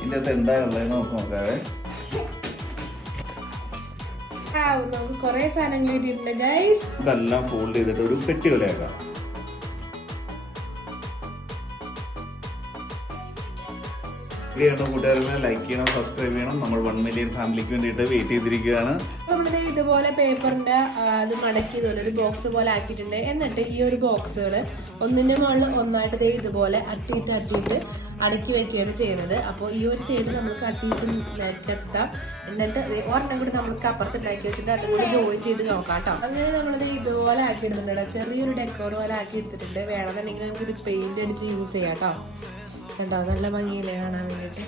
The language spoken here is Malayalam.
ഇതിൻ്റെ അകത്ത് എന്താണുള്ളതെന്ന് നമുക്ക് നോക്കാവേ. നമുക്ക് കുറെ സാധനങ്ങൾ കിട്ടിയിട്ടുണ്ട് ഗൈസ്. ഇതെല്ലാം ഫോൾഡ് ചെയ്തിട്ട് ഒരു പെട്ടി പോലെയാക്കാം. കൂട്ടുകാരെ ലൈക്ക് ചെയ്യണം, സബ്സ്ക്രൈബ് ചെയ്യണം. നമ്മൾ 1 മില്യൺ ഫാമിലിക്ക് വേണ്ടിയിട്ട് വെയിറ്റ് ചെയ്തിരിക്കുകയാണ്. നമ്മളിത് ഇതുപോലെ പേപ്പറിന്റെ അത് മടക്കി ഇതുപോലെ ഒരു ബോക്സ് പോലെ ആക്കിയിട്ടുണ്ട്. എന്നിട്ട് ഈ ഒരു ബോക്സുകൾ ഒന്നിന്റെ മുകളിൽ ഒന്നായിട്ട് ഇതുപോലെ അട്ടിയിട്ട് അടുക്കി വെക്കുകയാണ് ചെയ്യുന്നത്. അപ്പോൾ ഈ ഒരു സൈഡ് നമ്മൾ കട്ടിയിട്ട് നെറ്റെത്താം. എന്നിട്ട് ഒരെണ്ണം കൂടി നമുക്ക് അപ്പുറത്ത് ഉണ്ടാക്കി വെച്ചിട്ട് അതും കൂടി ജോയിൻ ചെയ്ത് നോക്കാം കേട്ടോ. അങ്ങനെ നമ്മളിത് ഇതുപോലെ ആക്കി എടുത്തിട്ടുണ്ട്. ചെറിയൊരു ഡെക്കോർ പോലെ ആക്കി എടുത്തിട്ടുണ്ട്. വേണമെന്നുണ്ടെങ്കിൽ നമുക്ക് ഇത് പെയിന്റ് അടിച്ച് യൂസ് ചെയ്യാം കേട്ടോ. കണ്ടോ, നല്ല ഭംഗിയില്ലേ കാണാൻ വേണ്ടിയിട്ട്.